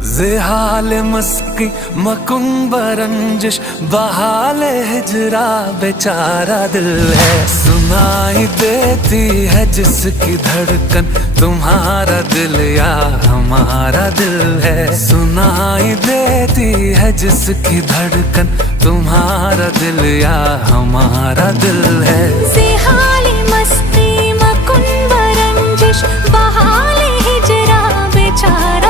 ज़ेहाल मस्की मकुंब रंजिश बहाल हिजरा बेचारा दिल है। सुनाई देती है जिसकी धड़कन तुम्हारा दिल या हमारा दिल है। सुनाई देती है जिसकी धड़कन तुम्हारा दिल या हमारा दिल